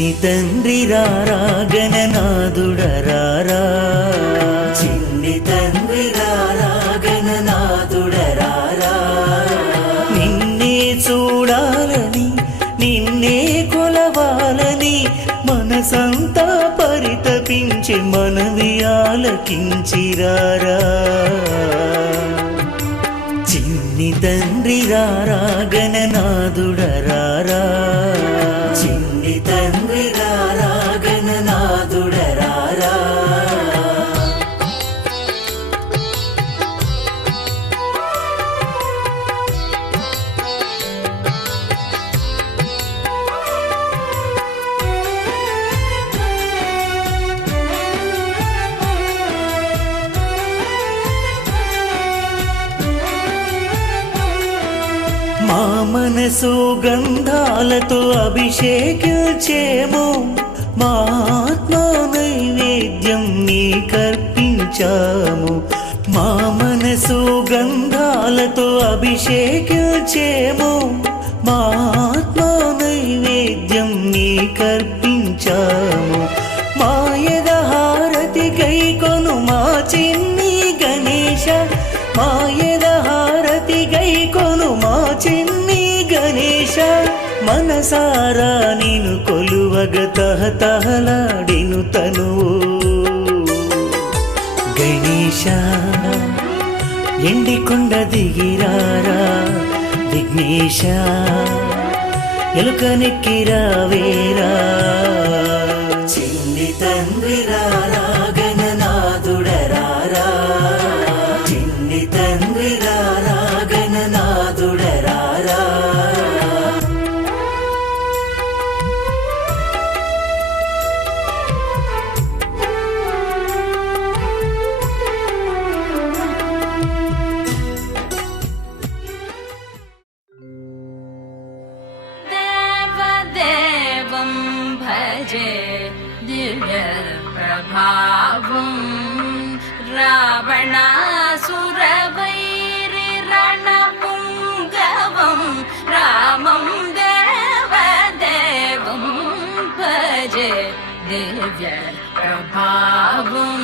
చిన్ని తండ్రి రారా గణనాథుడరారా, చిన్ని తండ్రి రారా గణనాథుడరారా. నిన్నే చూడాలని నిన్నే కొలవాలని మనసంతా పరితపించి మనవి ఆలకించిరారా. చిన్ని తండ్రి రారా గణనాథుడరారా, చిన్ని తండ్రి రారా గణనాథుడరారా. మా మనసు గంధాలతో అభిషేకించేమో, మా ఆత్మ నైవేద్యం నీకర్పించాము. మా మనసు గంధాలతో అభిషేకించేమో, మా ఆత్మ నైవేద్యం నీకర్పించాము. మాయద హారతి గైకొను మా చిన్ని గణేశ, మాయద హారతి గైకొను మా చిన్ని గణేశ. మనసారా నిను కొలువగ తహతహలాడిను తనువు గణేశ. ఎండికొండ దిగిరారా విఘ్నేశ, ఎలుకనెక్కిరావేరా. చిన్ని తండ్రి రారా గణనాథుడరారా, చిన్ని తండ్రి రారా గణనాథుడరారా. దేవదేవం భజే దివ్య ప్రభావం, రావణాసురవైరి రణపుంగవం, రామం దేవదేవం భజే దివ్య ప్రభావం.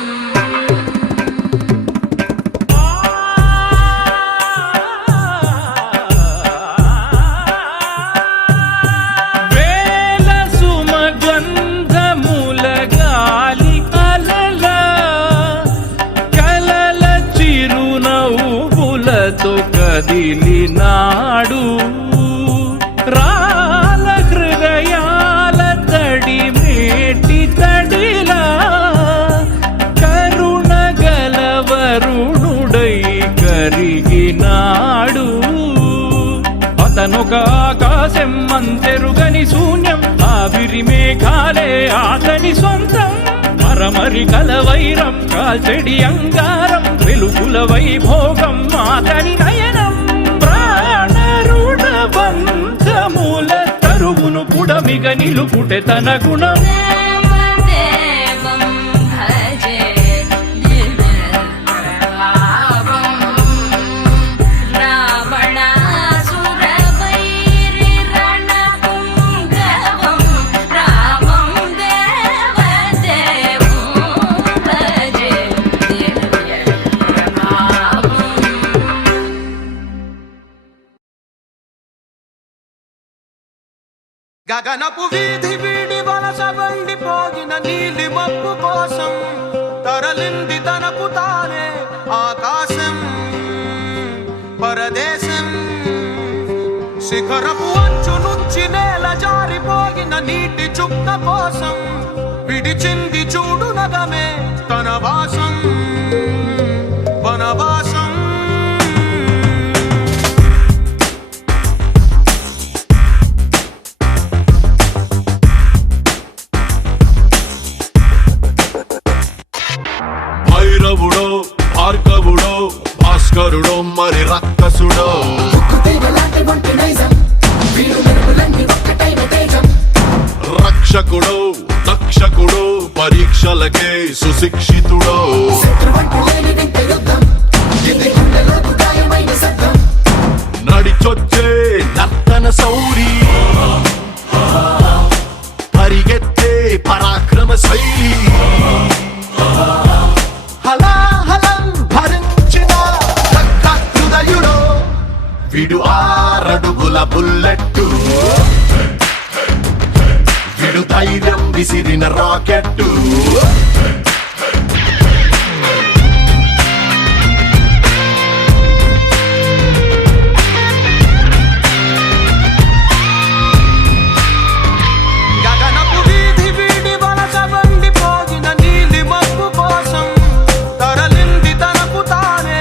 కదిలినాడు రాల హృదయాల తడి మేటి తడిలా, కరుణ గలవరుణుడై కరిగినాడు. అతనొక ఆకాశం అంతెరుగని శూన్యం, ఆవిరి మేఘాలే అతని సొంతం. మరమరి కలవైరం కాల్చెడి అంగారం, వెలుగుల వైభోగం అతని నయనం. ప్రాణరుణ బంధముల తరువును పుడమిగ నిలుపుటె తన గుణం. గగనపు వీధి వీడి వలస వండిపోగిన నీలి మబ్బు కోసం తరలింది తనకు తానే ఆకాశం పరదేశం. శిఖరపు అంచు నుంచి నేల జారిపోగిన నీటి చుక్క కోసం విడిచింది చూడు నగమే తన వాసం వనవాసం. భైరవుడో భార్గవుడో భాస్కరుడో మరి రక్కసుడో, రక్షకుడో దక్షకుడో పరీక్షలకే సుశిక్షితుడో. నడిచొచ్చే నర్తన సౌరి పరిగెత్త విడు 6 అడుగుల బుల్లెట్టు విడు ధైర్యం విసిరిన రాకెట్టు గగనపు వీధి వీడి వలస వండిపోగిన నీలి మబ్బు కోసం తరలింది తనకు తానే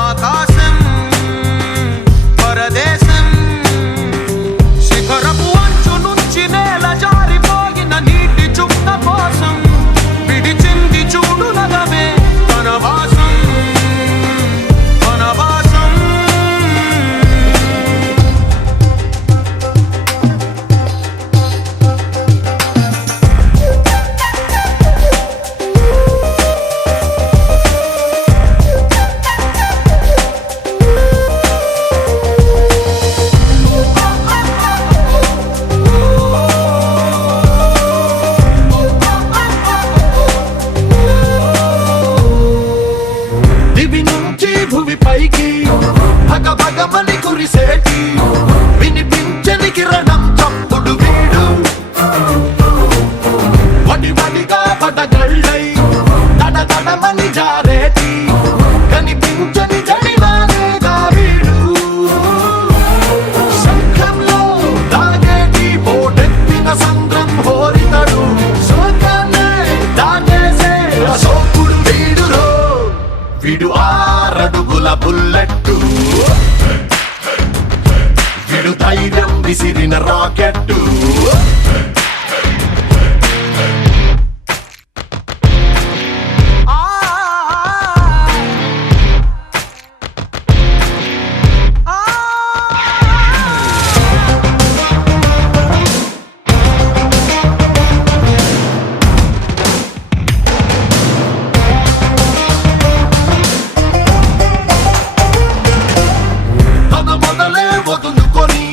ఆకాశం పరదేశం శిఖరపు అంచు నుంచి నేల జారిపోగిన నీటి చుక్క కోసం విడిచింది చూడు నగమే తన వాసం వనవాసం దివి నుంచి భువి పైకి భగభగమని కురిసేటి వినిపించని కిరణం చప్పుడు వీడు వడివడిగా పడగళ్ళై తడతడమని జారేటి కనిపించని జడివారేగా వీడు శంఖంలో దాగేటి పోటెత్తిన సంద్రం హోరితడు శోకాన్నే దాటేసే అశోకుడు వీడురో విడు 6 అడుగుల బుల్లెట్టు విడు ధైర్యం విసిరిన రాకెట్టు తన మొదలే వదులుకొని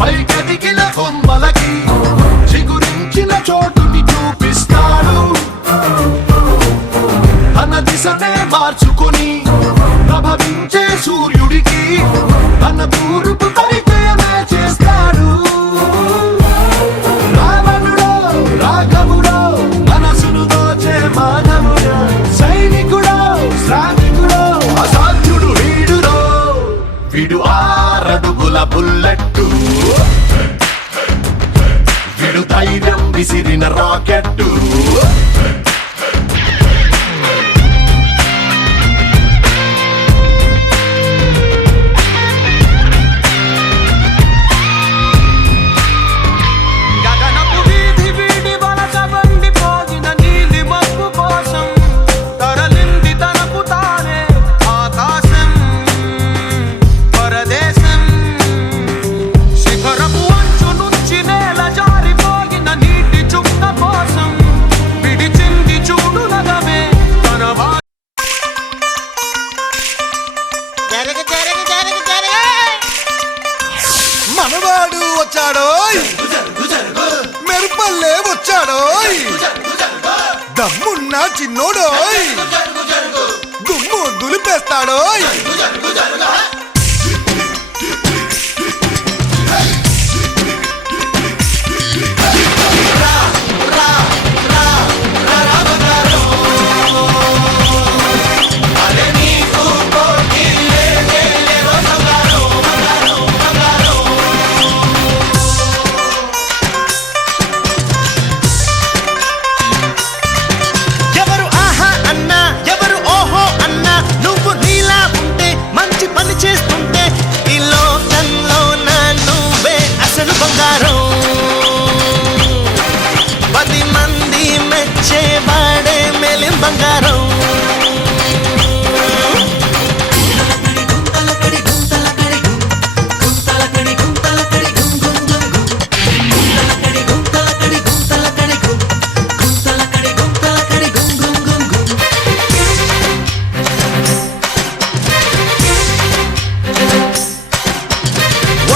పైకెదిగిన కొమ్మలకి చిగురించిన చోటుని చూపిస్తాడు తన దిశనే మార్చుకొని ప్రభవించే సూర్యుడికి తన తూర్పు పరిచయమే చేస్తాడు రావణుడో రాఘవుడో మనసును దోచే మానవుడో సైనికుడో శ్రామికుడో అసాధ్యుడు వీడురో విడు 6 అడుగుల బుల్లెట్టు విడు ధైర్యం విసిరిన రాకెట్టు గగనపు వీధి వీడి వలస వండిపోగిన నీలి మబ్బు కోసం తరలింది తనకు తానే ఆకాశం పరదేశం శిఖరపు అంచు నుంచి నేల జారిపోగిన నీటి చుక్క కోసం విడిచింది చూడు నగమే తన మనవాడు వచ్చాడోయ్ మెరుపల్లే వచ్చాడోయ్ దమ్మున్న చిన్నోడోయ్ దుమ్ము దులిపేస్తాడోయ్ ఎవరు ఆహా అన్నా ఎవరు ఓహో అన్నా నువ్వు నీలా ఉంటే మంచి పని చేస్తుంటే ఈ లోకంలో నా నువ్వే అసలు బంగారం 10 మంది మెచ్చేవాడే మేలిం బంగారం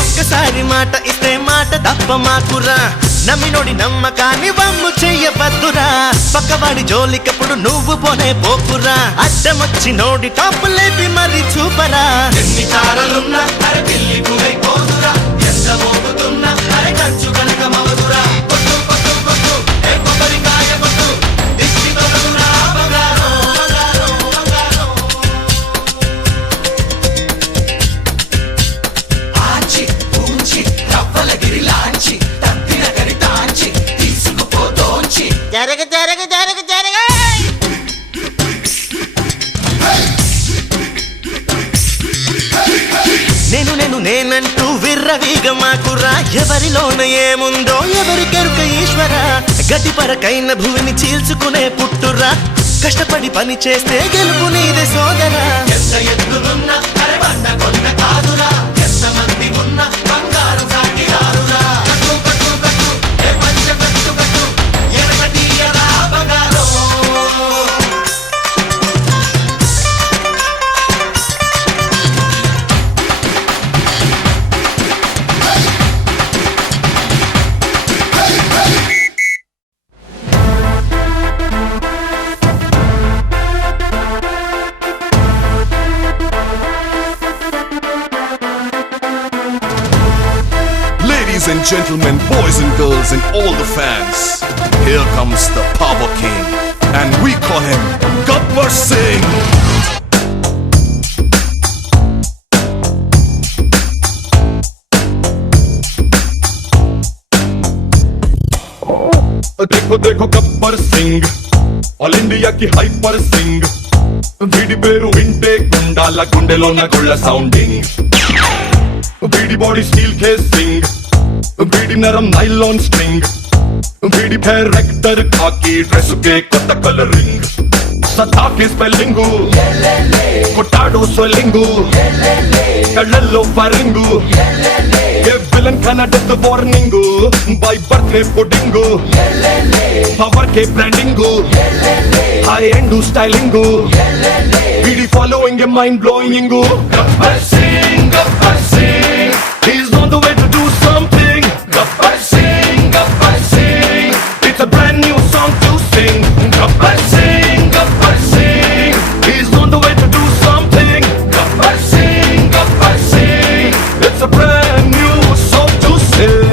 ఒక్కసారి మాట ఇస్తే మాట తప్ప మాకురా నమ్మినోడి నమ్మకాన్ని వమ్ము చెయ్యవద్దురా పక్కవాడి జోలికప్పుడు నువ్వు పోనే పోకురా అడ్డమొచ్చి నోడి టాపు లేపి మరి చూపరా ఎన్ని తారలున్నా అరకెళ్ళి నేనంటూ విర్రవీగ మాకురా ఎవరిలోన ఏముందో ఎవరికెరుక ఈశ్వర గడ్డి పరకైన భూమిని చీల్చుకునే పుట్టురా కష్టపడి పని చేస్తే గెలుపు నీదే సోదరా ఎంత ఎత్తులున్న కరబండ కొండ కాదురా ఎంత మంది ఉన్న బంగారు సాటి రారురా కట్టు కట్టు కట్టు ఏ పంచ కట్టు కట్టు ఎరగటీయరా బంగారు Ladies and gentlemen, boys and girls, and all the fans, here comes the Power King, and we call him Gabbar Singh. देखो देखो गब्बर सिंह ఆల్ ఇండియాకి హైపర్ సింగ్ వీడి పేరు వింటే గుండాల గుండెలోన గుళ్ళ సౌండింగ్ వీడి బాడీ స్టీల్ కేసింగ్ వీడి నరం నైలాన్ స్ట్రింగ్ వీడి పేర్ రెక్టర్ కాకి డ్రెస్ కే కొత్త కలరింగ్ సదా కే స్పెల్లింగ్ కొట్టాడో స్వెల్లింగ్ కళ్ళల్లో ఫరింగ్ ఏ విలన్ కన్నా death warning by birthday pudding power కే బ్రాండింగ్ హై ఎండ్ స్టైలింగ్ వీడి following a mind blowing Gabbar Singh he's on the way to do something Gabbar Singh it's a brand new song to sing Gabbar Singh he's on the way to do something Gabbar Singh it's a brand new song to sing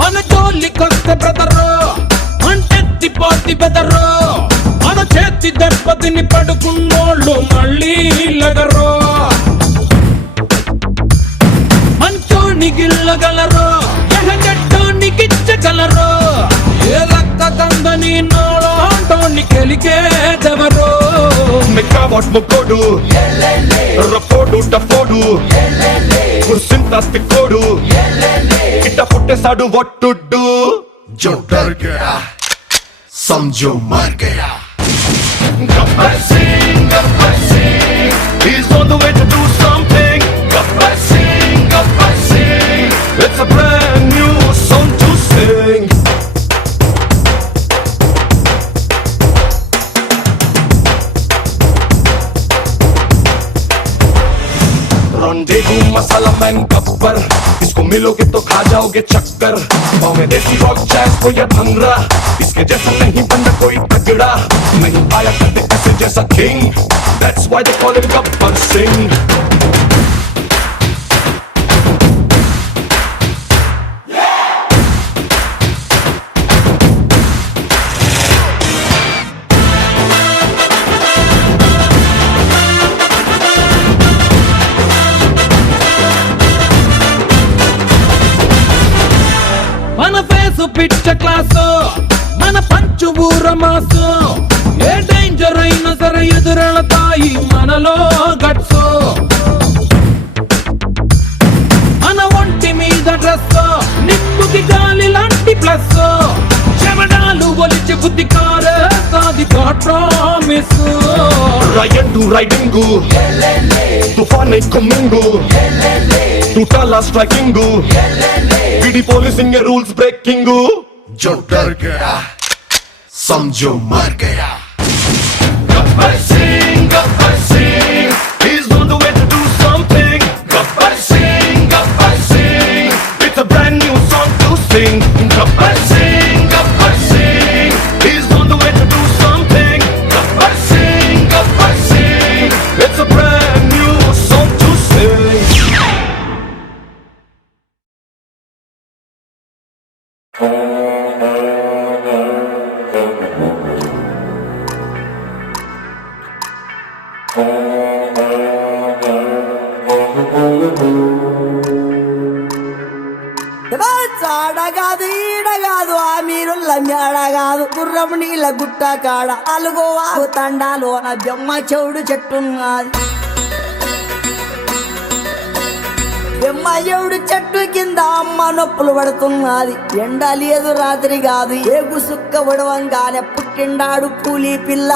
మన జోలికొస్తే brother అంటెత్తి పోతి బెదరు మన చేతి దెబ్బతిని పడుకున్నోళ్ళు మళ్ళీ లగరు మంచోని గిల్లగలరు ఎహగట్టోని గిచ్చగలరు ఏ లక్క కందని నోళోంటోని కెలికేదెవరు మెక్కావాట్ ముక్కోడు రఫోడు టఫోడు కుర్సింత తిక్కోడు ఇట్ట పుట్టేసాడు వట్టుడ్డు जो डर गया समझो मर गया Gabbar Singh he's on the way to do something Gabbar Singh it's a brand new song to sing रोंडेगू मसाला मैन गब्बर इसको मिलोगे तो खा जाओगे चक्कर पाँव में देसी रॉक जैज को या भंगरा इसके जैसा नहीं बंदा कोई तगड़ा नहीं आया करते ऐसे जैसा king that's why they call him Gabbar Singh మన ఫేసు పిచ్చ క్లాసు మన పంచు ఊర మాసు ఏ డేంజర్ అయినా సరే ఎదురెళతాయి మనలో గట్సు మన ఒంటి మీద డ్రెస్ నిప్పుకి గాలి లాంటి ప్లస్ చెమడాలు ఒలిచి బుద్ధి కారే సాది ప్రామిస్ రాయండు రైడింగు తుఫానే కమ్మింగు టూటాలా స్ట్రైకింగు వీడి పోలీసింగ్ రూల్స్ బ్రేకింగు जो डर गया समझो मर गया Gabbar Singh he's on the way to do something Gabbar Singh it's a brand new song to sing Gabbar Singh he's on the way to do something Gabbar Singh it's a brand new song to sing మేడ కాదు గుర్రం నీళ్ళ గుట్ట కాడ అలుగోవాగు తండాలోన బెమ్మ చెవుడు చెట్టున్నది బెమ్మ చెవుడు చెట్టు కింద అమ్మ నొప్పులు పడుతున్నది ఎండ లేదు రాత్రి కాదు ఏగు సుక్క ఉడవంగానే పుట్టిండాడు పూలి పిల్ల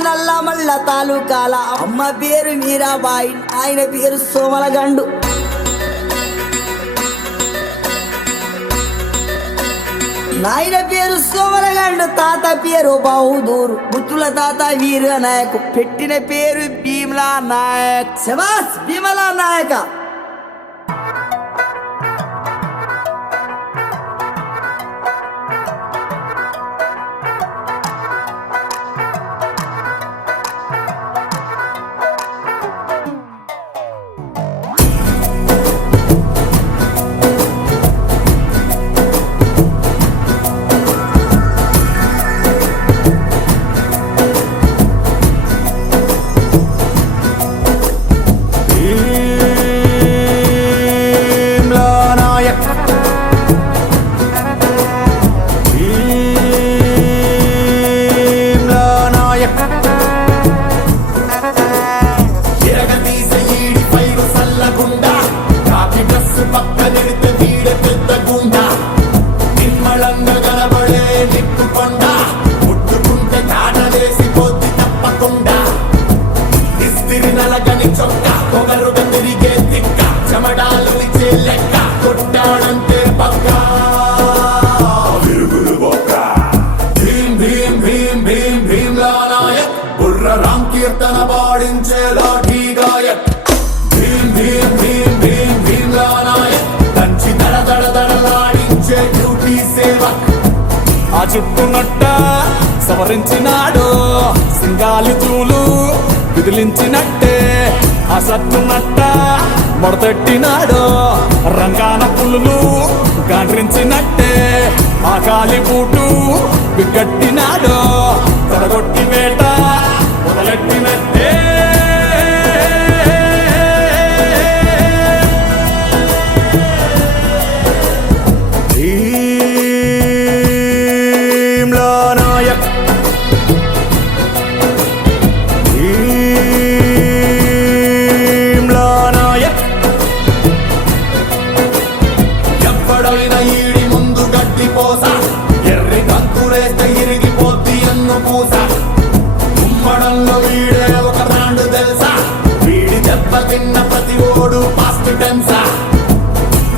నల్ల మల్ల తాలూకాల అమ్మ పేరు మీరాబాయి ఆయన పేరు సోమలగండు నాయన పేరు సోమలగండు తాత పేరు బహదూరు ముత్తుల తాత వీర నాయక్ పెట్టిన పేరు భీమలా నాయక్ శబాస్ భీమలా నాయక ఆ చుట్టునట్ట సవరించినాడు సింగాలి చూలు విదిలించినట్టే ఆ సత్తునట్ట మొడతెట్టినాడు రంగాన పులులు గాండ్రించినట్టే ఆ కాలి బూటు బిగ్గట్టినాడు తొడగొట్టి వేట మొదలెట్టినట్టే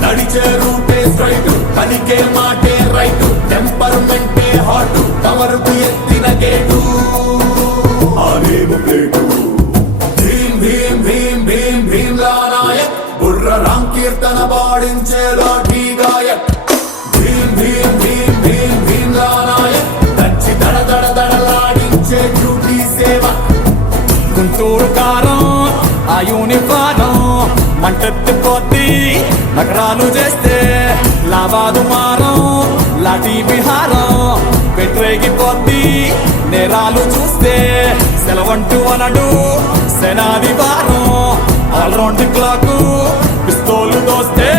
నడిచే రూటే స్ట్రైట్ పలికే మాటే రైట్ టెంపర్మెంటే హాట్ కవరుకు ఎత్తిన గేటు ఆనేము ప్లేటు భీం భీం భీం భీం భీమ్లా నాయక్ బుర్ర రామ్ కీర్తన పాడించే లాఠీ గాయక్ భీం భీం భీం భీం భీమ్లా నాయక్ దంచి దడ దడ దడలాడించే డ్యూటీ సేవ గుంటూరు కారం ఆ యూనిఫారం మంటెత్తిపోద్ది నగరాలు చేస్తే లావాదు మారం లాఠీ విహారం పెట్టరేగిపోద్ది నేరాలు చూస్తే సెలవంటూ అనడు సెనాది వారం ఆల్రౌండ్ క్లాకు పిస్తోలు దోస్తే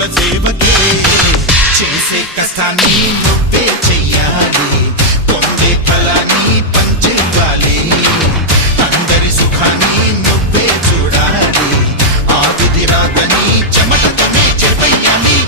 కుల సేవకే చేసే కష్టాన్ని నువ్వే చెయ్యాలి పొందే ఫలాన్ని పంచేయాలి అందరి సుఖాన్ని నువ్వే చూడాలి ఆ విధి రాతని చెమటతోనే చెయ్యాలి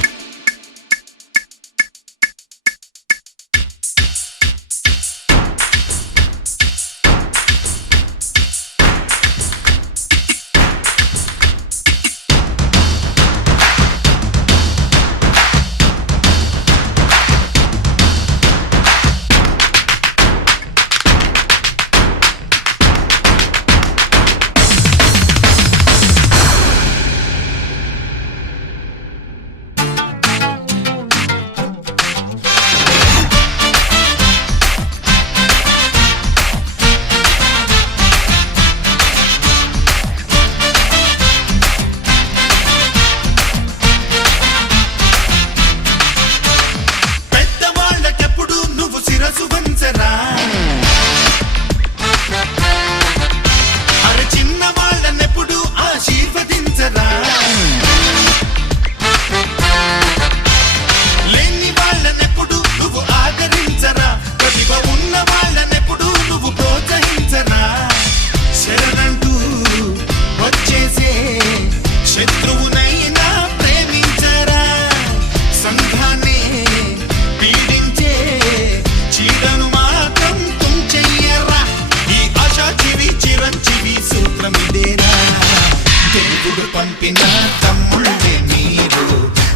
పంపిన తమ్ముళ్ళే మీరు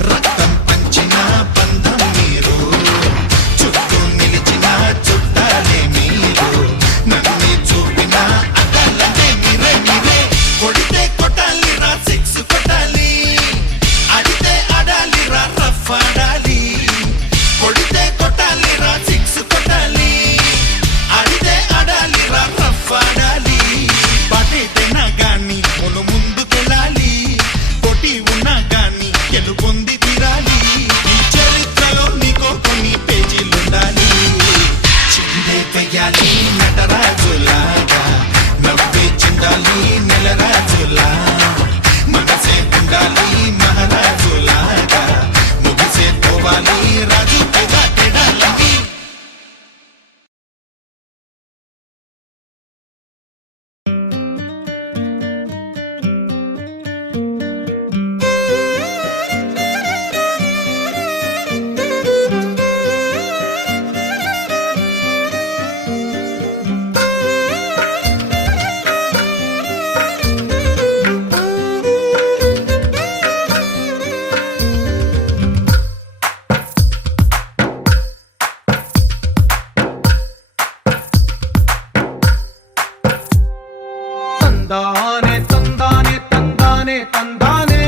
రక్తం పంచిన బంధం మీరు చుట్టూ నిలిచిన చుట్టాలే మీరు నన్ను చూపిన అదలనే మీరే మీరే కొడితే కొట్టాలి రా సిక్స్ కొట్టాలి అడితే ఆడాలి రా రఫ్ ఆడాలి కొడితే కొట్టాలి రా సిక్స్ కొట్టాలి అడితే ఆడాలి రా రఫ్ ఆడాలి పడితేనా గాని మును ముందుకెళ్ళాలి కొట్టి ఉన్నా గాని గెలుపొంది తీరాలి ఈ చరిత్రలో నీకో కొన్ని పేజీలుండాలి చిందే వెయ్యాలి నటరాజులాగా నవ్వే చిందాలి నెలరాజులా మనసే ఉండాలి మహారాజులాగా ముగిసే పోవాలి రాజు పెగా తెడాలని తందానే తందానే తందానే తందానే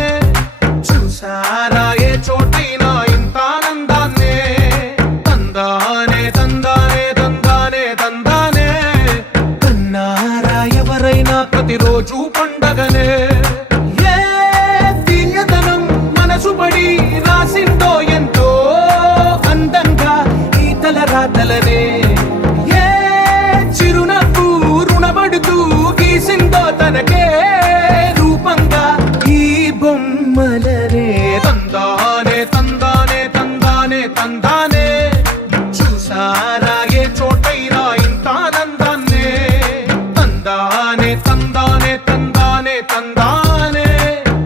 చూసారా ఏ చోటైనా ఇంత ఆనందాన్నే తందానే తందానే తందానే తందానే కన్నారా ఎవరైనా ప్రతిరోజు పండగనే ఏ తీయదనం మనసు పడి రాసిందో ఎంతో అందంగా ఈ తల రాతలనే ఏ చిరునవ్వు రుణపడుతూ గీసిందో తనకే రూపంగా ఈ బొమ్మలనే తందానే తందానే తందానే తందానే చూసారా ఏ చోటైనా ఇంత ఆనందాన్నే తందానే తందానే తందానే తందానే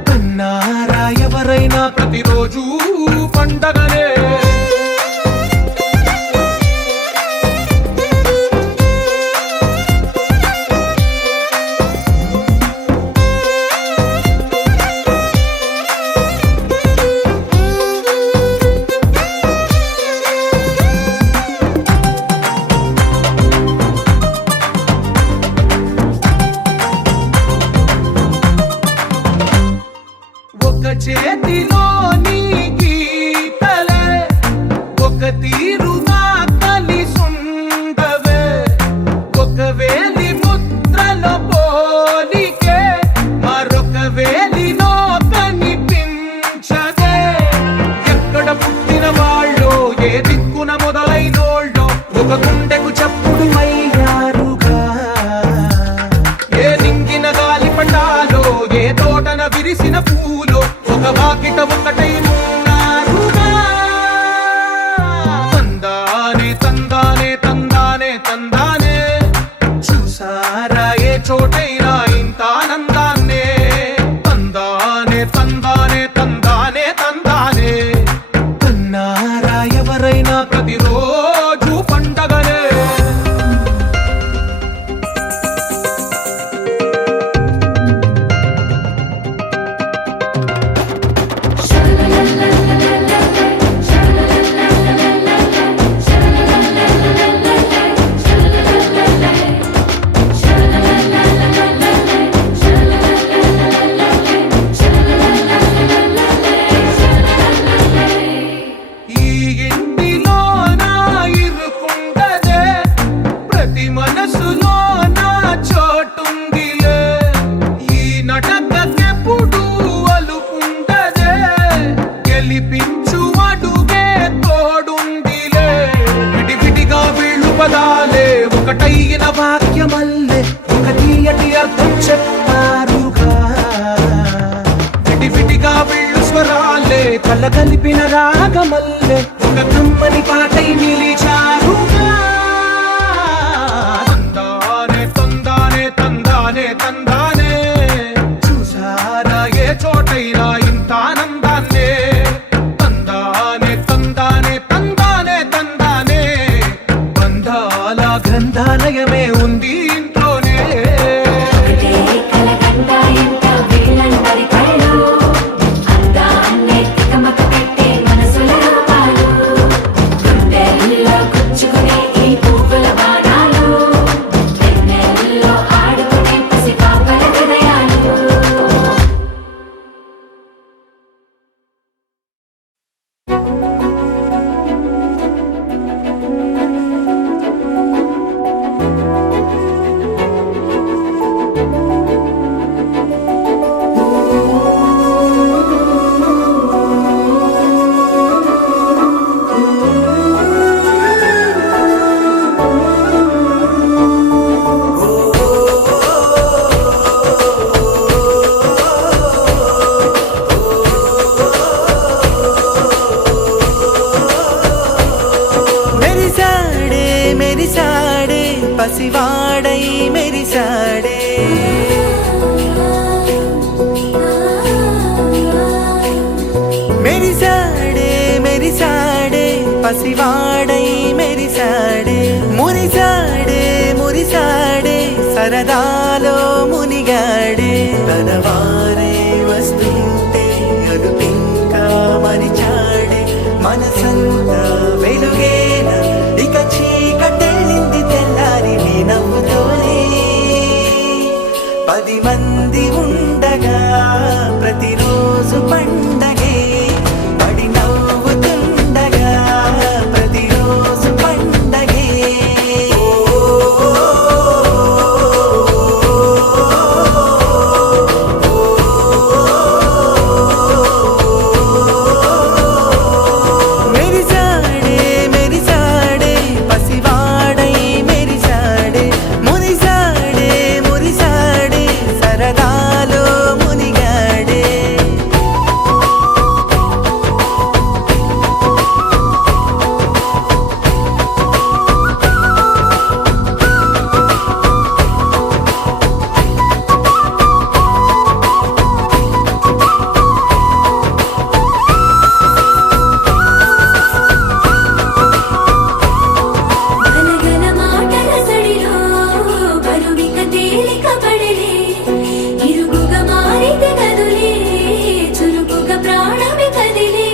కన్నారా ఎవరైనా ప్రతిరోజు పండగనే ఒక చేతిలో నీ గీతలే ఒక తీరుగా కలిసుండవే ఒక వేలి ముద్రలో పోలికే మరొక వేలిలో కనిపించదే ఎక్కడ పుట్టిన వాళ్ళో ఏ దిక్కున మొదలైనోళ్ళో ఒక గుండెకు చప్పుడు అయ్యారుగా ఏ నింగిన గాలి పటాలో ఏ తోటన విరిసిన పూలో ఒక వాకిట కల కలిపిన రాగమల్లె ఒక కమ్మని పాటై నిలిచారుగా. తందానే తందానే తందానే తందానే చూసారా ఏ చోటైనా ఇంత ఆనందాన్నే. తందానే తందానే తందానే తందానే బంధాల గ్రంథాలయమే ఉంది ఇంట్లోనే. పసివాడై మెరిసాడే మెరిసాడే మెరిసాడే పసివాడై మెరిసాడే మురిసాడే మురిసాడే సరదాలో మునిగాడే తనవారే వస్తుంటే అదుపింకా మరిచాడే మనసంతా వెలుగేన ఇక చీకటెళ్ళింది తెల్లారి నీ నవ్వుతోనే 10 మంది ఉండగా ప్రతిరోజు పండగే పడి నవ్వుతుండగా ప్రతిరోజు పండగే మెరిసాడే మెరిసాడే పసివాడై మెరిసాడే మురిసాడే మురిసాడే సరదాలో మునిగాడే. గలగల మాటల సడిలో బరువిక తేలిక పడలే ఇరుగుగా మారితే కదులే చురుకుగా ప్రాణమి కదిలే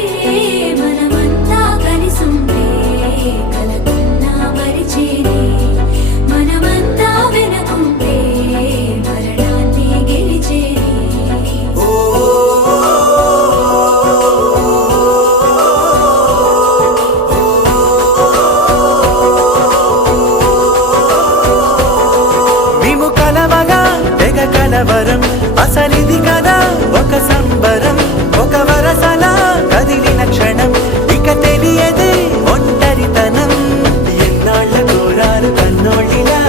మనమంతా కలిసుంటే కలకున్నా మరిచేనే మనమంతా వెనకుంటే మరణాన్ని గెలిచేనే. మేము కలవగా తెగ కలవరం అసలిది కదా ఒక సంబరం ఒక వరసలా కదిలిన క్షణం ఇక తెలియదే ఒంటరితనం. ఎన్నాళ్ళ కోరారు కన్నోళ్ళిలా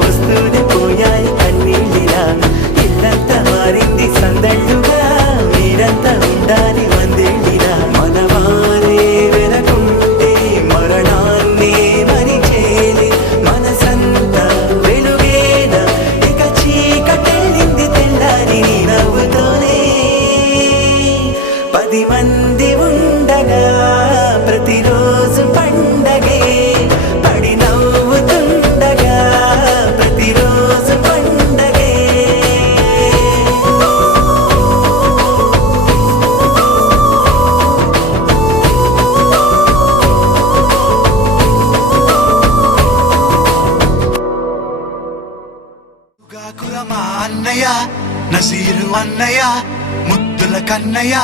వస్తూనే పోయాయి కన్నీళ్ళిలా ఇల్లంతా మారింది సందళ్ళుగా మీరంతా ఉండాలి వందేళ్ళిలా మనవారే వెనకుంటే మరణాన్నే మరిచేలే మనసంతా వెలుగేన ఇక చీకటెళ్ళింది తెల్లారి నీ నవ్వుతోనే 10 మంది ఉండగా ప్రతిరోజు పండగే పడి నవ్వుతుండగా ప్రతిరోజు పండగే. గాకురమా అన్నయ్య నసీరు అన్నయ్య ముద్దుల కన్నయ్య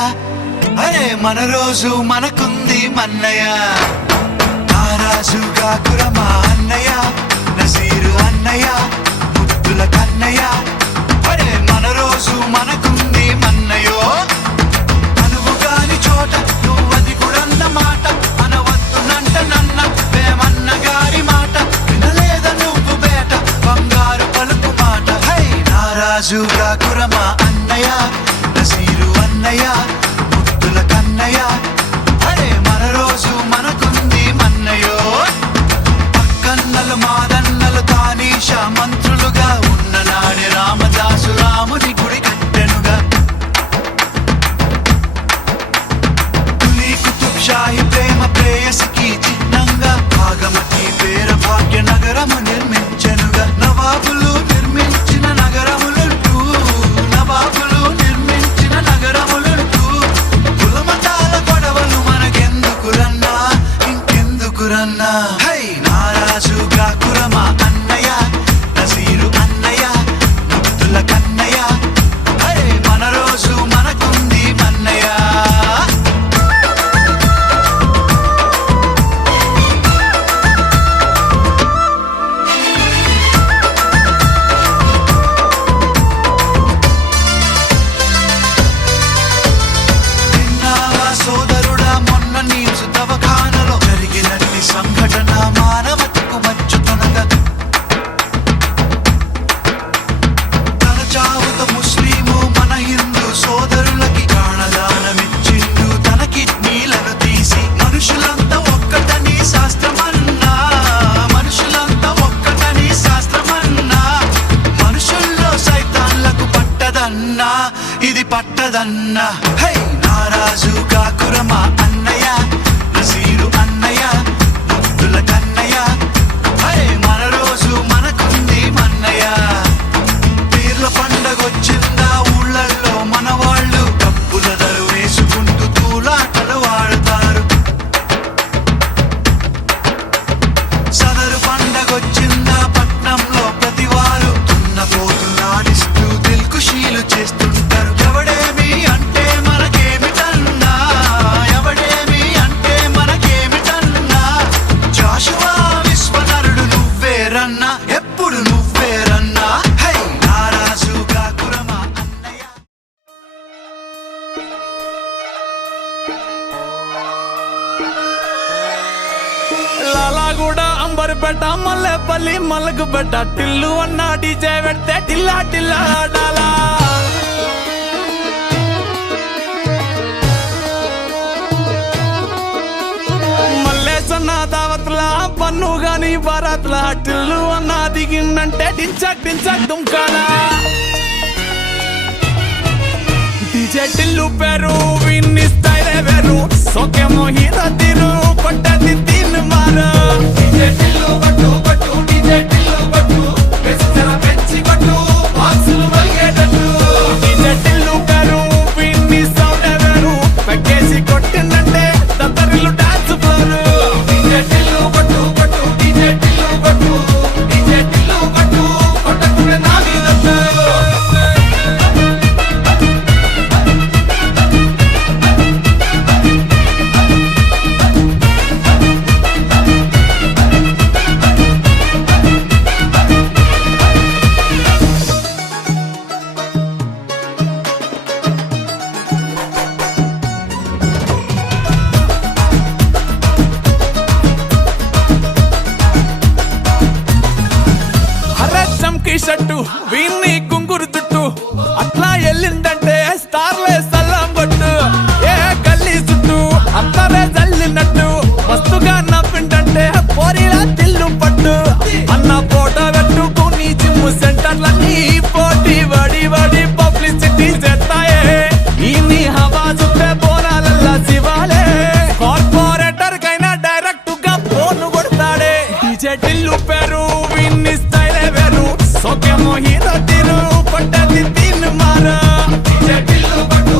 అరే మన రోజు మనకుంది మన్నయ్య. నారాజు గాకురమా అన్నయ్య నసీరు అన్నయ్య ముద్దుల కన్నయ్య అరే మన రోజు మనకుంది మన్నయ్యో. అనువు కాని చోట నువ్వది కూడన్న మాట అనవద్దునంట నన్న వేమన్న గారి మాట వినలేద నువ్వు బేట బంగారు పలుకు మాట. హై నారాజు గాకురమా అన్నయ్య నసీరు అన్నయ్య ముద్దుల కన్నయ్య పట్టదన్నా ఇది పట్టదన్నా హై నారాజు కాకురమా అన్నయ్య నసీరు అన్నయ్య ముద్దుల కన్నయ్య హై మన రోజు మనకుంది మన్నయ్య పీర్ల పండగొచ్చిందా ఊళ్ళల్లో మన వాళ్ళు డబ్బుల దరు వేసుకుంటూ తూలాటలు ఆడతారు సదరు పండగొచ్చిందా పట్నంలో ప్రతివారు దున్నపోతులాడిస్తూ దిల్కుషీలు చేస్తుంటారు ఎవడేమి అంటే మనకేమిటన్నా ఎవడేమి అంటే మనకేమిటన్నా జాషువా విశ్వనరుడు నువ్వేరన్నా ఎప్పుడు నువ్వేరన్నా హై నారాజు కాకురమా అన్నయ్య లాలాగూడ అంబర్పేట మల్లెపల్లి మలకుపేట టిల్లు అన్న డీజే పెడితే టిల్లా టిల్లా ఆడాలా మల్లేసన్న దావత్లా పన్ను గాని బారాత్లా టిల్లు అన్న దిగిందంటే టించక్ టించక్ దుంకాలా డీజే టిల్లు పేరు విన్ని స్టైలే వేరు సోకేమో హీరో తీరు కొట్టది తిన్ మారు డీజే టిల్లు కొట్టు కొట్టు డీజే టిల్లు కొట్టు పెంచర పెంచి కొట్టు బాక్సులు మలిగేటట్టు డీజే టిల్లు పేరు విన్ని సౌండే వేరు పెక్కేసి కొట్టిందంటే దత్తరిల్లు డాన్స్ ఫ్లోరు డీజే టిల్లు కొట్టు కొట్టు డీజే టిల్లు కొట్టు డీజే టిల్లు కొట్టు కొట్టకునే నా మీదట్టు చమ్కీ షట్టు వీన్ని గుంగురు చుట్టూ అట్లా ఎల్లిందంటే స్టార్లే సల్లం కొట్టు ఏ గల్లీ చుట్టూ అంతరే జల్లినట్టు మస్తుగా నవ్విందంటే పోరీలా తిల్లు పట్టు అన్న ఫోటో పెట్టుకుని జిమ్ సెంటర్లన్నీ పోటీ వడి వడి పబ్లిసిటీ చేస్తాయే ఈ హవా చుట్టే బోనాలల్లా శివాలే కార్పొరేటర్ కైనా డైరెక్ట్ గా ఫోన్ కొడతాడే డీజే టిల్లు పేరు విన్ని స్టైలే వేరు సోకేమో హీరో తీరు కొట్టది తిన్ మారు డీజే టిల్లు పట్టు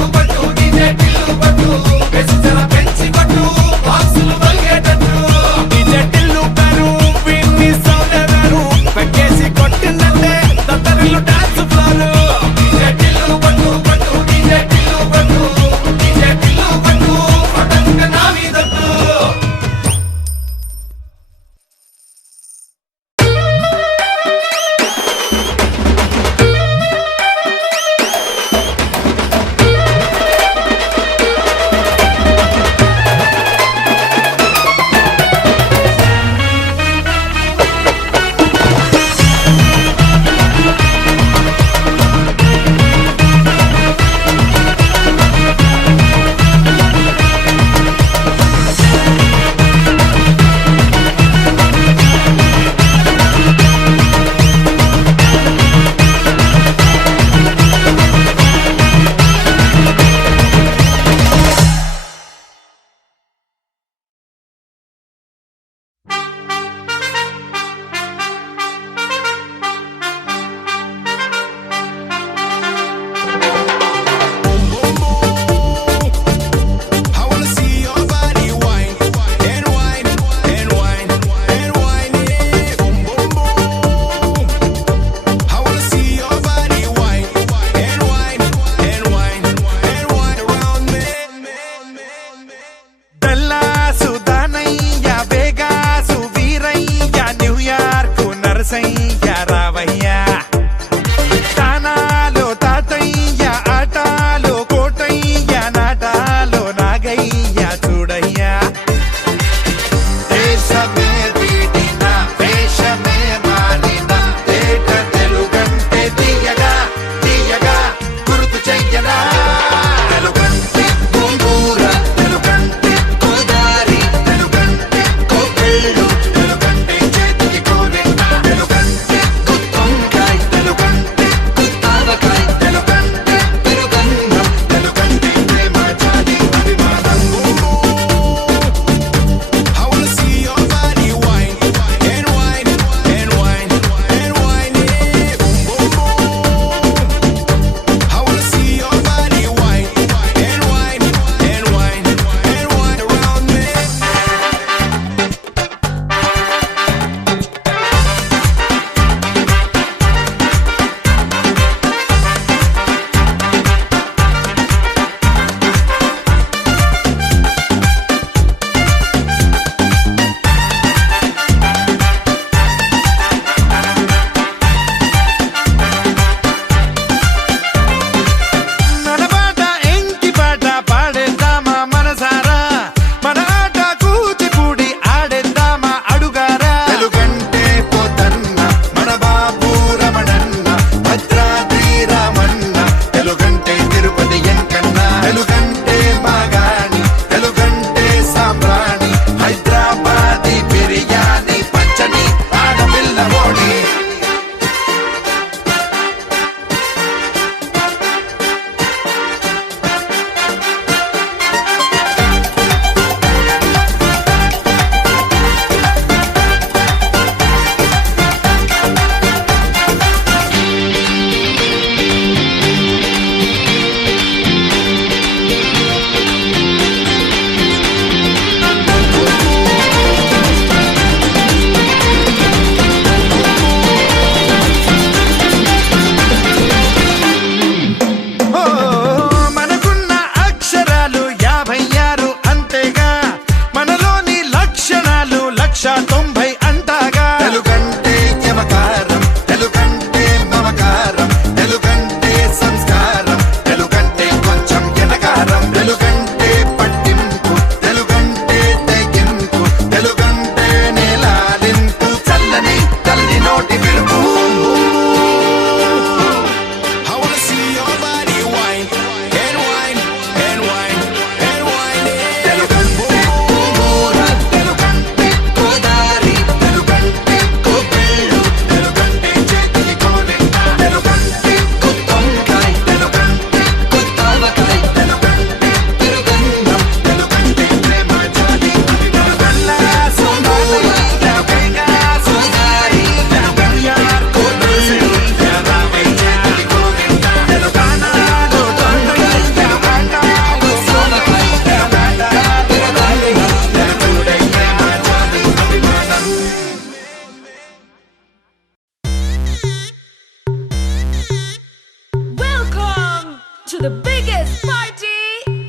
the biggest party,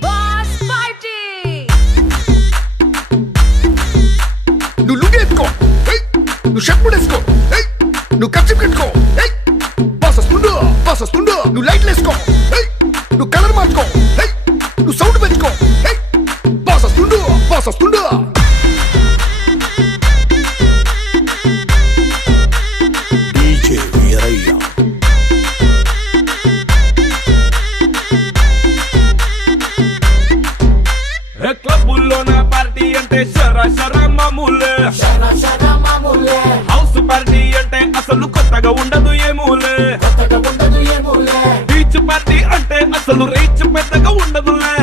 Boss Party. నువ్వు లుగేసుకో నువ్వు షర్ట్ ముడేసుకో నువ్వు కచ్చి కట్టుకో బాస్ వస్తుండు నువ్వు లైట్లు వేసుకో నువ్వు కలర్ మార్చుకో నువ్వు సౌండ్ పెంచుకో బాస్ వస్తుండు క్లబ్బుల్లో నా పార్టీ అంటే షరా మామూలే హౌస్ పార్టీ అంటే అసలు కొత్తగా ఉండదు ఏమూలే బీచ్ పార్టీ అంటే అసలు రీచ్ పెద్దగా ఉండదులే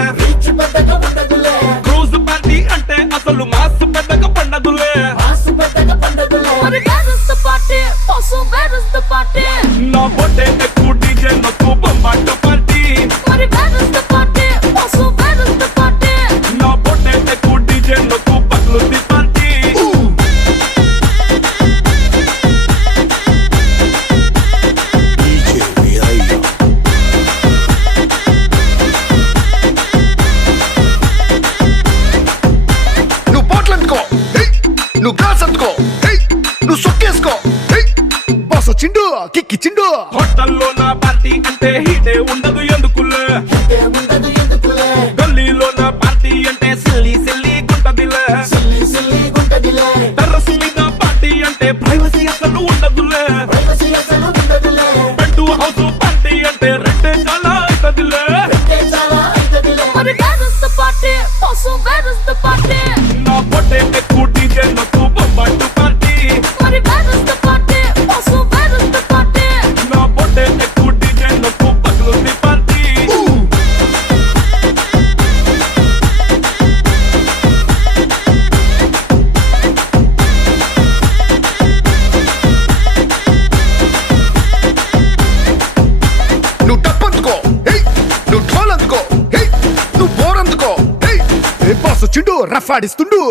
క్రూజ్ పార్టీ అంటే అసలు మాస్ పెద్దగా పండదులే But where is the party? Also, where is the party? నా బొట్టే ఎక్కువ డీజే నొక్కు బొమ్మాట party But where is the party? Also, where is the party? నా బొట్టే ఎక్కువ డీజే నొక్కు పట్లుంది పార్టీ నువ్వు బాటిల్ అందుకో నువ్వు గ్లాస్ అందుకో నువ్వు సొక్కేసుకో బాస్ వచ్చిండు కిక్కిచ్చిండు హోటల్లో నా పార్టీ అంటే హీటే ఉండదు ఎందుకులే గల్లీలో నా పార్టీ అంటే సిల్లి గుంటదిలే టెర్రస్ మీద పార్టీ అంటే ప్రైవసీ అసలు ఉండదులే బెడ్ హౌస్ పార్టీ అంటే రెండే చాలా అవుతదిలే But where is the party? Also, where is the party? నా పొట్టే ఎక్కువ డీజే నొక్కు బొమ్మాటు party But where is the party? Also, where is the party? నా పొట్టే ఎక్కువ డీజే నొక్కు పట్లుంది పార్టీ నువ్వు టప్ అందుకో నువ్వు ఢోల్ అందుకో నువ్వు బోర్ అందుకో బాస్ వచ్చిండు రఫ్ ఆడిస్తుండు